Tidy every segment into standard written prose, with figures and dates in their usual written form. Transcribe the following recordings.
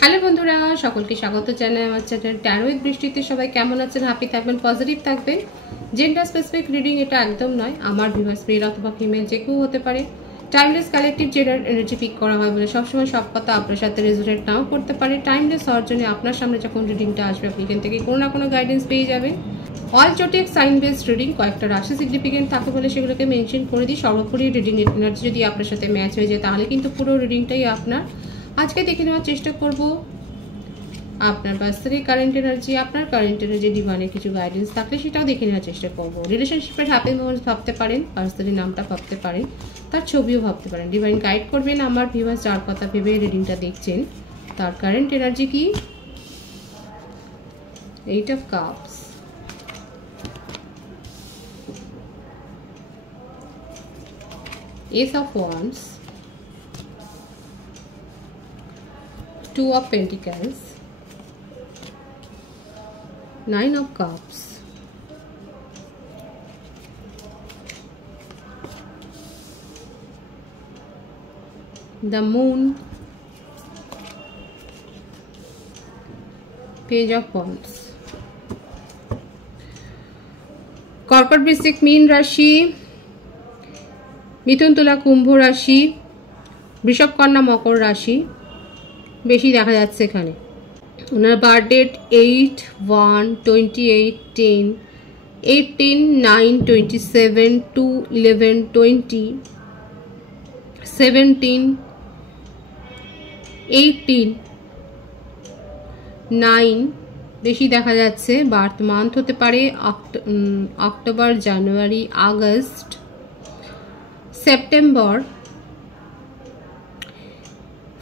Hello বন্ধুরা, সকলকে স্বাগত জানাই আমার চ্যানেল ট্যারো উইথ বৃষ্টিতে। সবাই কেমন আছেন? হ্যাপি থাকবেন, পজিটিভ থাকবেন। জেন্ডার স্পেসিফিক রিডিং এটা একদম নয়। আমার ভিউয়ার্স মেল অথবা ফিমেল যে কেউ হতে পারে। Timeless collective gender energy peak করা হয় বলে সবসময় সব কথা আপনার সাথে রেজোনেট নাও করতে পারে। টাইমলেস হওয়ার জন্য আপনার সামনে যখন রিডিংটা আসবে আপনি এখান থেকে কোনো না কোনো গাইডেন্স পেয়ে যাবেন। অল জোটেক সাইন বেসড রিডিং, কয়েকটা রাশি সিগনিফিকেন্ট থাকে বলে সেগুলোকে মেনশন করে দিই। সর্বোপরি রিডিং এনার্জি যদি আপনার সাথে ম্যাচ হয়ে যায় তাহলে কিন্তু পুরো রিডিংটাই আপনার। আজকে দেখে নেওয়ার চেষ্টা করব আপনার বাস্তবিক কারেন্ট এনার্জি, আপনার কারেন্ট এনার্জি ডিভাইনের কিছু গাইডেন্স থাকলে সেটাও দেখে নেওয়ার চেষ্টা করবো। রিলেশনশিপের হ্যাপি মোমেন্টস ভাবতে পারেন, পার্সোনালি নামটা ভাবতে পারেন, তার ছবিও ভাবতে পারেন। ডিভাইন গাইড করবেন আমার ভিউয়ার্স যার কথা ভেবে রিডিংটা দেখছেন তার কারেন্ট এনার্জি কি। 8 of Cups, Ace of Wands, 2 of Pentacles, 9 of Cups, the Moon, Page of Wands। কর্কট, বৃশ্চিক, মীন রাশি, মিথুন, তুলা, কুম্ভ রাশি, বৃষভ, কন্যা, মকর রাশি বেশি দেখা যাচ্ছে এখানে। ওনার বার্থ ডেট 8/1/28, 10, 18/9/27, 2/11/20, 17, 18, 9 বেশি দেখা যাচ্ছে। বার্থ মান্থ হতে পারে অক্টোবর, জানুয়ারি, আগস্ট, সেপ্টেম্বর,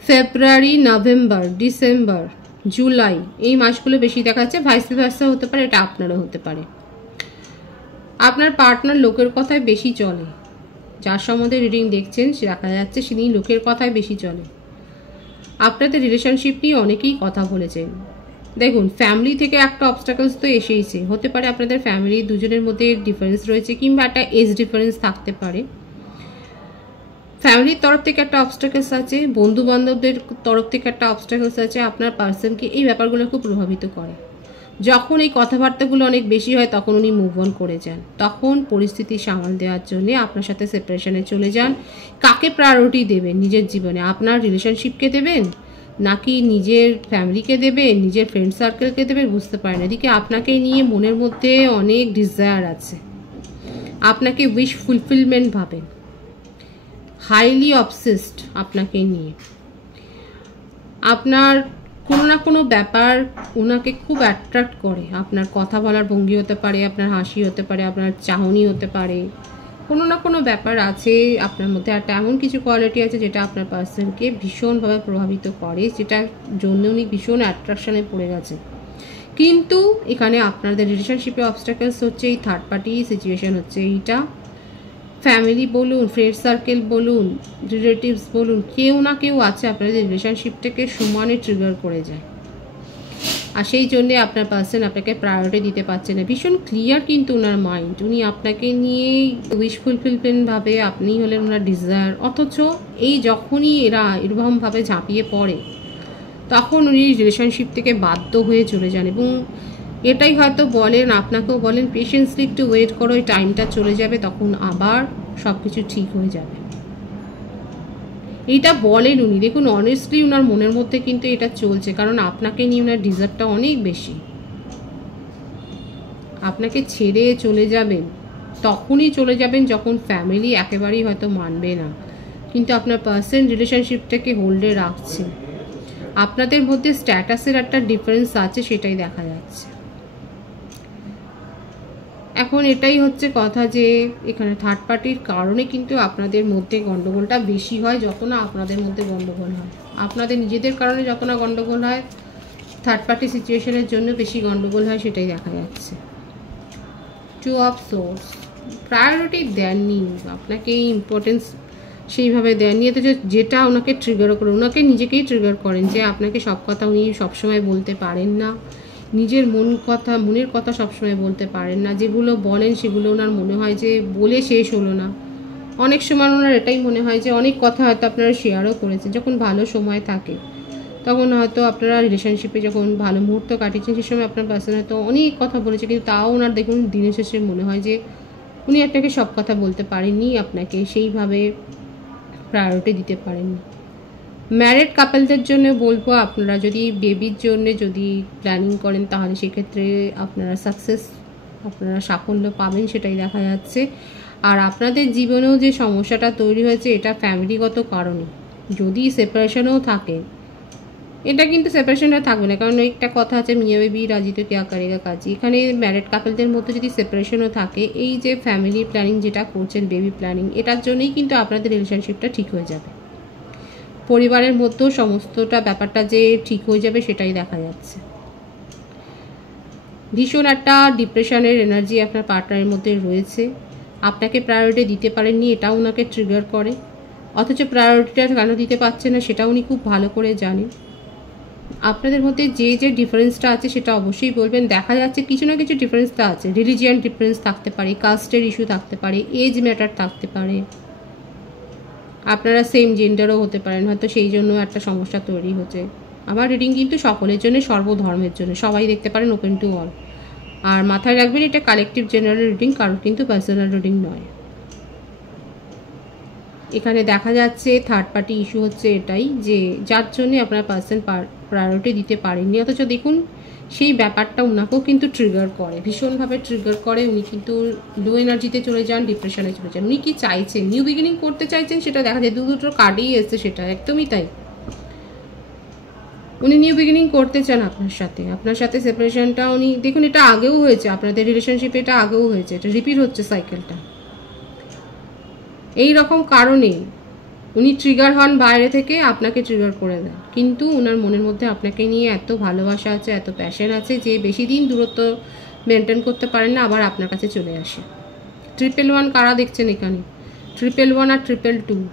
ফেব্রুয়ারি, নভেম্বর, ডিসেম্বর, জুলাই, এই মাসগুলো বেশি দেখা যাচ্ছে। ভাইস ভার্সা হতে পারে, এটা আপনারও হতে পারে। আপনার পার্টনার লোকের কথায় বেশি চলে, যার সম্বন্ধে রিডিং দেখছেন সে দেখা যাচ্ছে তিনি লোকের কথায় বেশি চলে। আপনাদের রিলেশনশিপ নিয়ে অনেকেই কথা বলেছেন। দেখুন, ফ্যামিলি থেকে একটা অবস্টাকলস তো এসেইছে। হতে পারে আপনাদের ফ্যামিলি দুজনের মধ্যে ডিফারেন্স রয়েছে কিংবা একটা এজ ডিফারেন্স থাকতে পারে। ফ্যামিলির তরফ থেকে একটা অবস্টাকলস আছে, বন্ধু বান্ধবদের তরফ থেকে একটা অবস্টাকলস আছে। আপনার পার্সনকে এই ব্যাপারগুলো খুব প্রভাবিত করে। যখন এই কথাবার্তাগুলো অনেক বেশি হয় তখন উনি মুভ অন করে যান। তখন পরিস্থিতি সামাল দেওয়ার জন্য আপনার সাথে সেপারেশনে চলে যান। কাকে প্রায়োরিটি দেবেন নিজের জীবনে? আপনার রিলেশনশিপকে দেবেন নাকি নিজের ফ্যামিলিকে দেবেন, নিজের ফ্রেন্ড সার্কেলকে দেবেন বুঝতে পারেন। এদিকে আপনাকে নিয়ে মনের মধ্যে অনেক ডিজায়ার আছে, আপনাকে উইশ ফুলফিলমেন্ট ভাবেন, হাইলি অবসেসড আপনাকে নিয়ে। আপনার কোনো না কোনো ব্যাপার ওনাকে খুব অ্যাট্রাক্ট করে। আপনার কথা বলার ভঙ্গি হতে পারে, আপনার হাসি হতে পারে, আপনার চাহনি হতে পারে। কোনো না কোনো ব্যাপার আছে আপনার মধ্যে, একটা এমন কিছু কোয়ালিটি আছে যেটা আপনার পার্সনকে ভীষণভাবে প্রভাবিত করে, যেটার জন্য উনি ভীষণ অ্যাট্রাকশানে পড়ে গেছে। কিন্তু এখানে আপনাদের রিলেশনশিপে অবস্টাকলস হচ্ছে এই থার্ড পার্টি সিচুয়েশন হচ্ছে এইটা। ফ্যামিলি বলুন, ফ্রেন্ড সার্কেল বলুন, রিলেটিভস বলুন, কেউ না কেউ আছে আপনাদের রিলেশনশিপটাকে সমানে ট্রিগার করে যায়। আর সেই জন্যে আপনার পার্সন আপনাকে প্রায়োরিটি দিতে পারছে না। ভীষণ ক্লিয়ার কিন্তু ওনার মাইন্ড, উনি আপনাকে নিয়েই উইশ ফুলফিলমেন্ট ভাবে, আপনি হলেন ওনার ডিজায়ার। অথচ এই যখনই এরা এরকমভাবে ঝাঁপিয়ে পড়ে তখন উনি রিলেশনশিপ থেকে বাধ্য হয়ে চলে যান। এবং এটাই হয়তো বলেন, আপনাকেও বলেন পেশেন্সলি একটু ওয়েট করো, এই টাইমটা চলে যাবে, তখন আবার সব কিছু ঠিক হয়ে যাবে। এইটা বলেন উনি। দেখুন, অনেস্টলি ওনার মনের মধ্যে কিন্তু এটা চলছে, কারণ আপনাকে নিয়ে ওনার ডিজার্ভটা অনেক বেশি। আপনাকে ছেড়ে চলে যাবেন, তখনই চলে যাবেন যখন ফ্যামিলি একেবারেই হয়তো মানবে না, কিন্তু আপনার পার্সন রিলেশনশিপটাকে হোল্ডে রাখছে। আপনাদের মধ্যে স্ট্যাটাসের একটা ডিফারেন্স আছে, সেটাই দেখা যাচ্ছে। এখন এটাই হচ্ছে কথা যে এখানে থার্ড পার্টির কারণে কিন্তু আপনাদের মধ্যে গন্ডগোলটা বেশি হয়। যত না আপনাদের মধ্যে গন্ডগোল হয়, আপনাদের নিজেদের কারণে যত না গন্ডগোল হয়, থার্ড পার্টি সিচুয়েশনের জন্য বেশি গন্ডগোল হয়, সেটাই দেখা যাচ্ছে। 2 of Swords, প্রায়োরিটি দেননি আপনাকে, ইম্পর্টেন্স সেইভাবে দেননি। এতে যেটা ওনাকে ট্রিগার করে, ওনাকে নিজেকেই ট্রিগার করেন যে আপনাকে সব কথা উনি সবসময় বলতে পারেন না, নিজের মনের কথা সবসময় বলতে পারেন না। যেগুলো বলেন সেগুলো ওনার মনে হয় যে বলে শেষ হলো না। অনেক সময় ওনার এটাই মনে হয় যে অনেক কথা হয়তো আপনারা শেয়ারও করেছেন যখন ভালো সময় থাকে, তখন হয়তো আপনারা রিলেশনশিপে যখন ভালো মুহূর্ত কাটিয়েছেন সে সময় আপনার পার্সন হয়তো অনেক কথা বলেছে, কিন্তু তাও ওনার দেখুন দিনের শেষে মনে হয় যে উনি আপনাকে সব কথা বলতে পারেননি, আপনাকে সেইভাবে প্রায়োরিটি দিতে পারেননি। ম্যারিড কাপলদের জন্য বলবো, আপনারা যদি বেবির জন্য যদি প্ল্যানিং করেন তাহলে সেক্ষেত্রে আপনারা আপনারা সাফল্য পাবেন, সেটাই দেখা যাচ্ছে। আর আপনাদের জীবনেও যে সমস্যাটা তৈরি হয়েছে এটা ফ্যামিলিগত কারণে। যদি সেপারেশনও থাকে, এটা কিন্তু সেপারেশনটা থাকবে না, কারণ একটা কথা আছে মিয়া বেবি রাজি তো কেয়া করেগা কাজী। এখানে ম্যারিড কাপলদের মধ্যে যদি সেপারেশনও থাকে, এই যে ফ্যামিলি প্ল্যানিং যেটা করছেন, বেবি প্ল্যানিং, এটার জন্যই কিন্তু আপনাদের রিলেশনশিপটা ঠিক হয়ে যাবে। পরিবারের মধ্যেও সমস্তটা ব্যাপারটা যে ঠিক হয়ে যাবে সেটাই দেখা যাচ্ছে। ভীষণ একটা ডিপ্রেশনের এনার্জি আপনার পার্টনারের মধ্যে রয়েছে। আপনাকে প্রায়োরিটি দিতে পারেননি, এটাও ওনাকে ট্রিগার করে। অথচ প্রায়োরিটিটা কেন দিতে পারছে না সেটা উনি খুব ভালো করে জানেন। আপনাদের মধ্যে যে যে ডিফারেন্সটা আছে সেটা অবশ্যই বলবেন। দেখা যাচ্ছে কিছু না কিছু ডিফারেন্সটা আছে। রিলিজিয়ান ডিফারেন্স থাকতে পারে, কাস্টের ইস্যু থাকতে পারে, এজ ম্যাটার থাকতে পারে, আপনারা সেম জেন্ডারও হতে পারেন, হয়তো সেই জন্য একটা সমস্যা তৈরি হচ্ছে। আমার রিডিং কিন্তু সকলের জন্য, সর্বধর্মের জন্য, সবাই দেখতে পারেন, ওপেন টু অল। আর মাথায় রাখবেন এটা কালেকটিভ জেনারেল রিডিং, কারোর কিন্তু পার্সোনাল রিডিং নয়। এখানে দেখা যাচ্ছে থার্ড পার্টি ইস্যু হচ্ছে এটাই, যে যার জন্যে আপনার পার্সন প্রায়োরিটি দিতে পারেননি, অথচ দেখুন সেই ব্যাপারটা ওনাকেও কিন্তু ট্রিগার করে, ভীষণভাবে ট্রিগার করে। উনি কিন্তু লো এনার্জিতে চলে যান, ডিপ্রেশনে চলে যান। উনি কি চাইছেন, নিউ বিগিনিং করতে চাইছেন, সেটা দেখা যায় দুটো কার্ডেই এসছে, সেটা একদমই তাই। উনি নিউ বিগিনিং করতে চান আপনার সাথে সেপারেশনটা উনি দেখুন, এটা আগেও হয়েছে আপনাদের রিলেশনশিপে, এটা আগেও হয়েছে, এটা রিপিট হচ্ছে সাইকেলটা। এই রকম কারণে উনি ট্রিগার হন বাইরে থেকে, আপনাকে ট্রিগার করে দেন, কিন্তু ওনার মনের মধ্যে আপনাকে নিয়ে এত ভালোবাসা আছে, এত প্যাশন আছে যে বেশি দিন দূরত্ব মেনটেন করতে পারেন না, আবার আপনার কাছে চলে আসে। 111 কারা দেখছেন এখানে? 111 আর 222।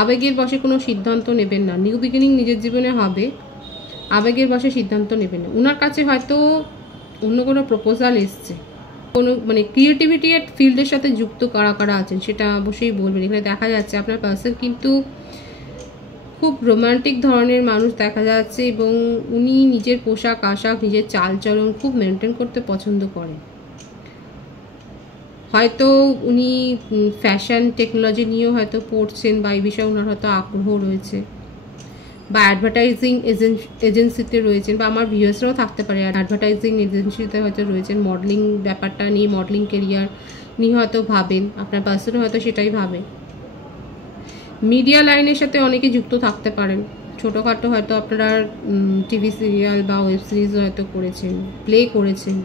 আবেগের বশে কোনো সিদ্ধান্ত নেবেন না। নিউ বিগিনিং নিজের জীবনে হবে, আবেগের বশে সিদ্ধান্ত নেবেন না। ওনার কাছে হয়তো অন্য কোনো প্রপোজাল এসছে, কোনো মানে ক্রিয়েটিভিটি এর ফিল্ডের সাথে যুক্ত কারা কারা আছেন সেটা অবশ্যই বলবেন। এখানে দেখা যাচ্ছে আপনার পার্সন কিন্তু খুব রোমান্টিক ধরনের মানুষ দেখা যাচ্ছে, এবং উনি নিজের পোশাক আশাক, নিজের চালচলন খুব মেনটেন করতে পছন্দ করেন। হয়তো উনি ফ্যাশন টেকনোলজি নিয়েও হয়তো পড়ছেন, বা এই বিষয়ে ওনার হয়তো আগ্রহ রয়েছে, বা অ্যাডভার্টাইজিং এজেন্সিতে রয়েছেন, বা আমার ভিউয়ার্সরাও থাকতে পারে অ্যাডভার্টাইজিং এজেন্সিতে হয়তো রয়েছেন। মডেলিং ব্যাপারটা নিয়ে, মডেলিং কেরিয়ার নিয়ে হয়তো ভাবেন, আপনার পার্সনও হয়তো সেটাই ভাবে। মিডিয়া লাইনের সাথে অনেকে যুক্ত থাকতে পারেন, ছোটোখাটো হয়তো আপনারা টিভি সিরিয়াল বা ওয়েব সিরিজ হয়তো করেছেন, প্লে করেছেন,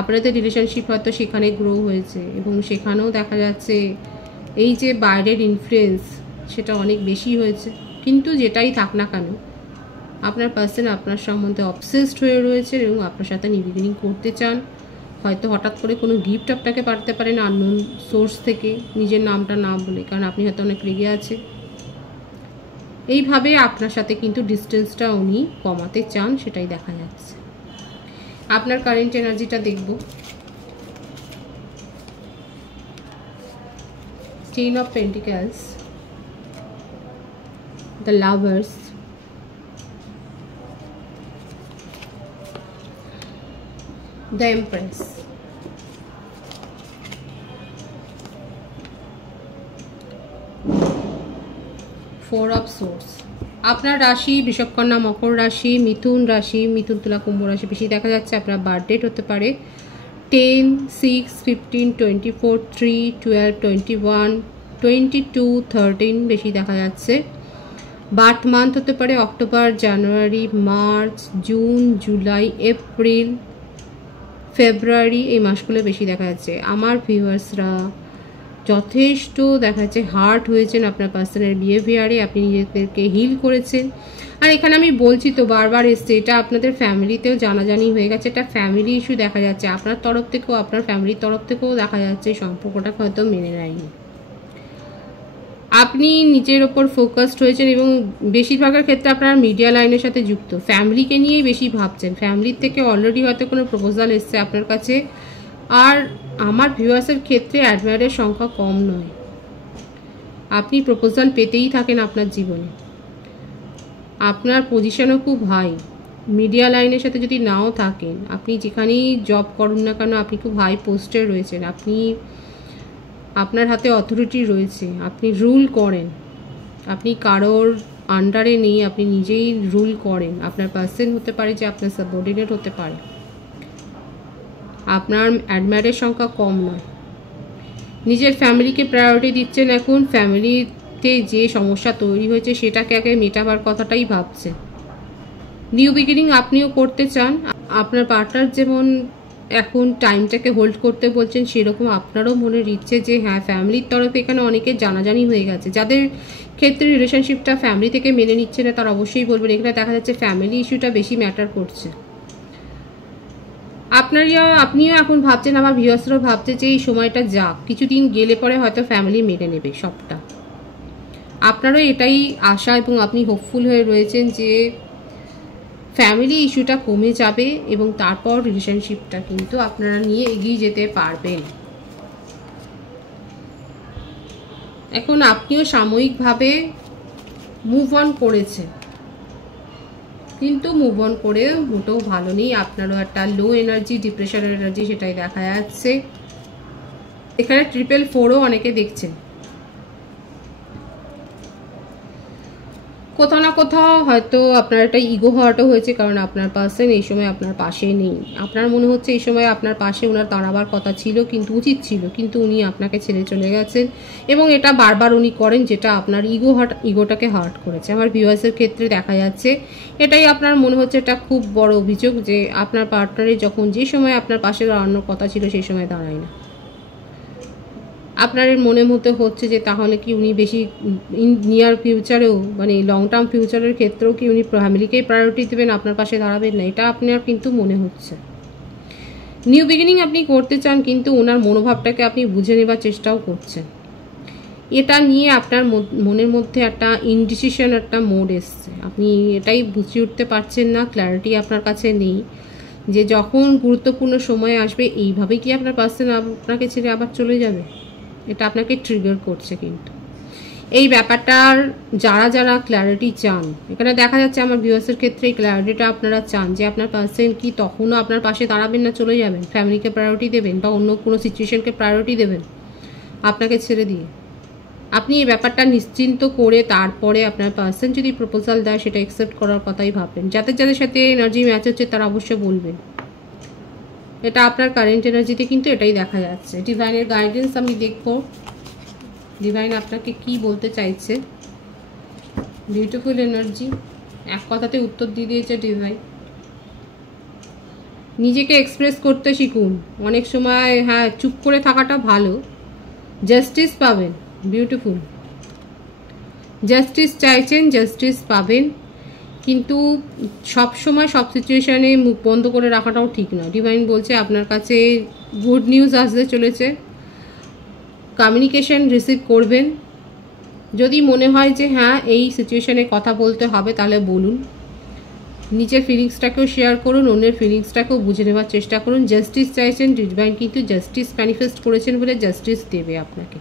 আপনাদের রিলেশনশিপ হয়তো সেখানে গ্রো হয়েছে, এবং সেখানেও দেখা যাচ্ছে এই যে বাইরের ইনফ্লুয়েন্স সেটা অনেক বেশি হয়েছে। কিন্তু যেটাই থাক না কেন, আপনার পার্সন আপনার সম্বন্ধে অবসেসড হয়ে রয়েছে এবং আপনার সাথে নিউ বিগিনিং করতে চান। হয়তো হঠাৎ করে কোনো গিফট আপনাকে পাঠাতে পারেন আননোন সোর্স থেকে, নিজের নামটা না বলে, কারণ আপনি হয়তো অনেক রেগে আছে। এইভাবে আপনার সাথে কিন্তু ডিস্টেন্সটা উনি কমাতে চান, সেটাই দেখা যাচ্ছে। আপনার কারেন্ট এনার্জিটা দেখব। 10 of Pentacles, the Lovers, the Empress, 4 of Swords। আপনার রাশি বৃষভকন্যা, মকর রাশি, মিথুন রাশি, মিথুন তুলা, কুম্ভ রাশি বেশি দেখা যাচ্ছে। আপনার বার্থ ডেট হতে পারে 10, 6, 15, 24, 3, 12, 21, 22, 13 বেশি দেখা যাচ্ছে। বার্থ মান্থ হতে পারে অক্টোবর, জানুয়ারি, মার্চ, জুন, জুলাই, এপ্রিল, ফেব্রুয়ারি, এই মাসগুলো বেশি দেখা যাচ্ছে। আমার ভিউয়ার্সরা যথেষ্ট দেখা যাচ্ছে হার্ট হয়েছেন আপনার পার্সনের বিহেভিয়ারে, আপনি নিজেদেরকে হিল করেছেন। আর এখানে আমি বলছি তো, বারবার এসছে, এটা আপনাদের ফ্যামিলিতেও জানাজানি হয়ে গেছে, এটা ফ্যামিলি ইস্যু দেখা যাচ্ছে। আপনার তরফ থেকেও, আপনার ফ্যামিলির তরফ থেকেও দেখা যাচ্ছে সম্পর্কটাকে হয়তো মেনে নেয়নি। আপনি নিজের ওপর ফোকাসড হয়েছেন, এবং বেশিরভাগের ক্ষেত্রে আপনার মিডিয়া লাইনের সাথে যুক্ত, ফ্যামিলিকে নিয়েই বেশি ভাবছেন। ফ্যামিলির থেকে অলরেডি হয়তো কোনো প্রপোজাল এসছে আপনার কাছে। আর আমার ভিউয়ার্সের ক্ষেত্রে অ্যাডমায়ারের সংখ্যা কম নয়, আপনি প্রপোজাল পেতেই থাকেন আপনার জীবনে। আপনার পজিশনও খুব হাই, মিডিয়া লাইনের সাথে যদি নাও থাকেন, আপনি যেখানেই জব করুন না কেন আপনি খুব হাই পোস্টে রয়েছেন, আপনার হাতে অথরিটি রয়েছে, আপনি রুল করেন, আপনি কারোর আন্ডারে নেই, আপনি নিজেই রুল করেন। আপনার পার্সন হতে পারে যে আপনার সাবঅর্ডিনেট হতে পারে, আপনার অ্যাডমায়ারের সংখ্যা কম নয়। নিজের ফ্যামিলিকে প্রায়োরিটি দিচ্ছেন, এখন ফ্যামিলিতে যে সমস্যা তৈরি হয়েছে সেটাকে আগে মেটাবার কথাটাই ভাবছে। নিউ বিগিনিং আপনিও করতে চান, আপনার পার্টনার যেমন এখন টাইমটাকে হোল্ড করতে বলছেন, সেরকম আপনারও মনের ইচ্ছে যে হ্যাঁ ফ্যামিলির তরফে এখানে অনেকের জানাজানি হয়ে গেছে। যাদের ক্ষেত্রে রিলেশনশিপটা ফ্যামিলি থেকে মেনে নিচ্ছে না তারা অবশ্যই বলবেন, এখানে দেখা যাচ্ছে ফ্যামিলি ইস্যুটা বেশি ম্যাটার করছে। আপনিও এখন ভাবছেন, আমার ভিউয়ার্সরাও ভাবছে যে এই সময়টা যাক, কিছুদিন গেলে পরে হয়তো ফ্যামিলি মেনে নেবে সবটা। আপনারও এটাই আশা এবং আপনি হোপফুল হয়ে রয়েছেন যে ফ্যামিলি ইস্যুটা কমে যাবে এবং তারপর রিলেশনশিপটা কিন্তু আপনারা নিয়ে এগিয়ে যেতে পারবেন। এখন আপনিও সাময়িকভাবে মুভ অন করেছেন, কিন্তু মুভ অন করে মোটেও ভালো নেই। আপনারও একটা লো এনার্জি, ডিপ্রেশনের এনার্জি সেটাই দেখা যাচ্ছে। এখানে 444ও অনেকে দেখছেন। কোথাও না কোথাও হয়তো আপনার একটা ইগো হার্টও হয়েছে, কারণ আপনার পার্সন এই সময় আপনার পাশে নেই। আপনার মনে হচ্ছে এই সময় আপনার পাশে ওনার দাঁড়াবার কথা ছিল, কিন্তু উচিত ছিল, কিন্তু উনি আপনাকে ছেড়ে চলে গেছেন এবং এটা বারবার উনি করেন, যেটা আপনার ইগোটাকে হার্ট করেছে। আমার ভিউয়ার্সের ক্ষেত্রে দেখা যাচ্ছে এটাই আপনার মনে হচ্ছে, এটা খুব বড় অভিযোগ যে আপনার পার্টনারের যখন যে সময় আপনার পাশে দাঁড়ানোর কথা ছিল সেই সময় দাঁড়ায় না। আপনার মনের মধ্যে হচ্ছে যে তাহলে কি উনি বেশি নিয়ার ফিউচারেও, মানে লং টার্ম ফিউচারের ক্ষেত্রেও কি উনি ফ্যামিলিকেই প্রায়োরিটি দেবেন, আপনার পাশে দাঁড়াবেন না, এটা আপনার কিন্তু মনে হচ্ছে। নিউ বিগিনিং আপনি করতে চান, কিন্তু ওনার মনোভাবটাকে আপনি বুঝে নেবার চেষ্টাও করছেন। এটা নিয়ে আপনার মনের মধ্যে একটা ইনডিসিশন, একটা মোড এসছে। আপনি এটাই বুঝে উঠতে পারছেন না, ক্ল্যারিটি আপনার কাছে নেই যে যখন গুরুত্বপূর্ণ সময় আসবে এইভাবে কি আপনার পার্সন আপনাকে ছেড়ে আবার চলে যাবে। এটা আপনাকে ট্রিগার করছে। কিন্তু এই ব্যাপারটার যারা ক্ল্যারিটি চান, এখানে দেখা যাচ্ছে আমার ভিউয়ার্সের ক্ষেত্রে এই ক্ল্যারিটিটা আপনারা চান যে আপনার পার্সন কি তখনও আপনার পাশে দাঁড়াবেন না, চলে যাবেন, ফ্যামিলিকে প্রায়োরিটি দেবেন বা অন্য কোনো সিচুয়েশনকে প্রায়োরিটি দেবেন আপনাকে ছেড়ে দিয়ে। আপনি এই ব্যাপারটা নিশ্চিন্ত করে তারপরে আপনার পার্সন যদি প্রপোজাল দেয় সেটা অ্যাকসেপ্ট করার কথাই ভাববেন। যাদের সাথে এনার্জি ম্যাচ হচ্ছে তারা অবশ্যই বলবেন। এটা আপনার কারেন্ট এনার্জিতে কিন্তু এটাই দেখা যাচ্ছে। ডিভাইনের গাইডেন্স আমি দেখব, ডিভাইন আপনাকে কি বলতে চাইছে। বিউটিফুল এনার্জি, এক কথাতে উত্তর দিয়ে দিয়েছে ডিভাইন। নিজেকে এক্সপ্রেস করতে শিখুন। অনেক সময় হ্যাঁ চুপ করে থাকাটা ভালো, জাস্টিস পাবেন। বিউটিফুল, জাস্টিস চাইছেন, জাস্টিস পাবেন, কিন্তু সব সময় সব সিচুয়েশানে মুখ বন্ধ করে রাখাটাও ঠিক নয়। ডিভাইন বলছে আপনার কাছে গুড নিউজ আসতে চলেছে, কমিউনিকেশন রিসিভ করবেন। যদি মনে হয় যে হ্যাঁ এই সিচুয়েশানে কথা বলতে হবে তাহলে বলুন। নিজের ফিলিংসটাকেও শেয়ার করুন, অন্যের ফিলিংসটাকেও বুঝে নেওয়ার চেষ্টা করুন। জাস্টিস চাইছেন, ডিভাইন কিন্তু জাস্টিস ম্যানিফেস্ট করেছেন বলে জাস্টিস দেবে আপনাকে।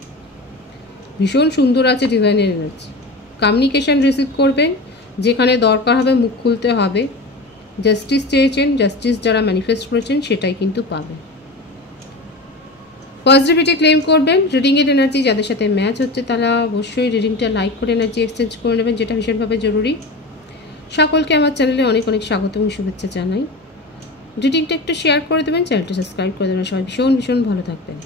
ভীষণ সুন্দর আছে ডিভাইনের এনার্জি। কমিউনিকেশন রিসিভ করবেন, যেখানে দরকার হবে মুখ খুলতে হবে। জাস্টিস চেয়েছেন, জাস্টিস যারা ম্যানিফেস্ট করেছেন সেটাই কিন্তু পাবেন। পজিটিভিটি ক্লেম করবেন। রিডিংয়ের এনার্জি যাদের সাথে ম্যাচ হচ্ছে তারা অবশ্যই রিডিংটা লাইক করে এনার্জি এক্সচেঞ্জ করে নেবেন, যেটা ভীষণভাবে জরুরি। সকলকে আমার চ্যানেলে অনেক অনেক স্বাগত এবং শুভেচ্ছা জানাই। রিডিংটা একটু শেয়ার করে দেবেন, চ্যানেলটা সাবস্ক্রাইব করে দেবেন। সবাই ভীষণ ভালো থাকবেন।